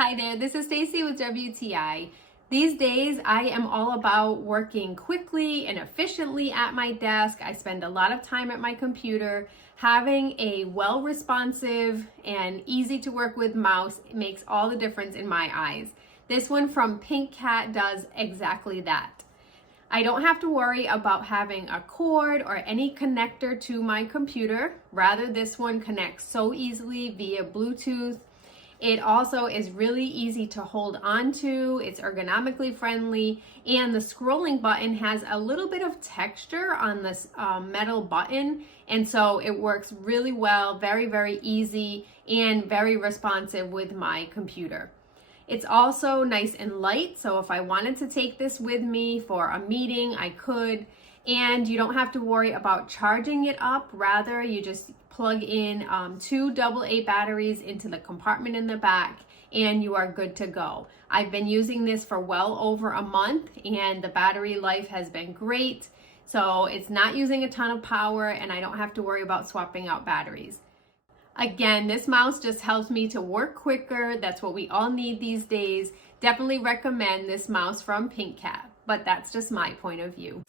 Hi there, this is Stacy with WTI. These days, I am all about working quickly and efficiently at my desk. I spend a lot of time at my computer. Having a well-responsive and easy to work with mouse makes all the difference in my eyes. This one from PINKCAT does exactly that. I don't have to worry about having a cord or any connector to my computer. Rather, this one connects so easily via Bluetooth. It also is really easy to hold on to, it's ergonomically friendly, and the scrolling button has a little bit of texture on this metal button, and so it works really well, very easy, and very responsive with my computer. It's also nice and light, so if I wanted to take this with me for a meeting, I could. And you don't have to worry about charging it up. Rather, you just plug in 2 AA batteries into the compartment in the back and you are good to go. I've been using this for well over a month and the battery life has been great. So it's not using a ton of power and I don't have to worry about swapping out batteries. Again, this mouse just helps me to work quicker. That's what we all need these days. Definitely recommend this mouse from PINKCAT, but that's just my point of view.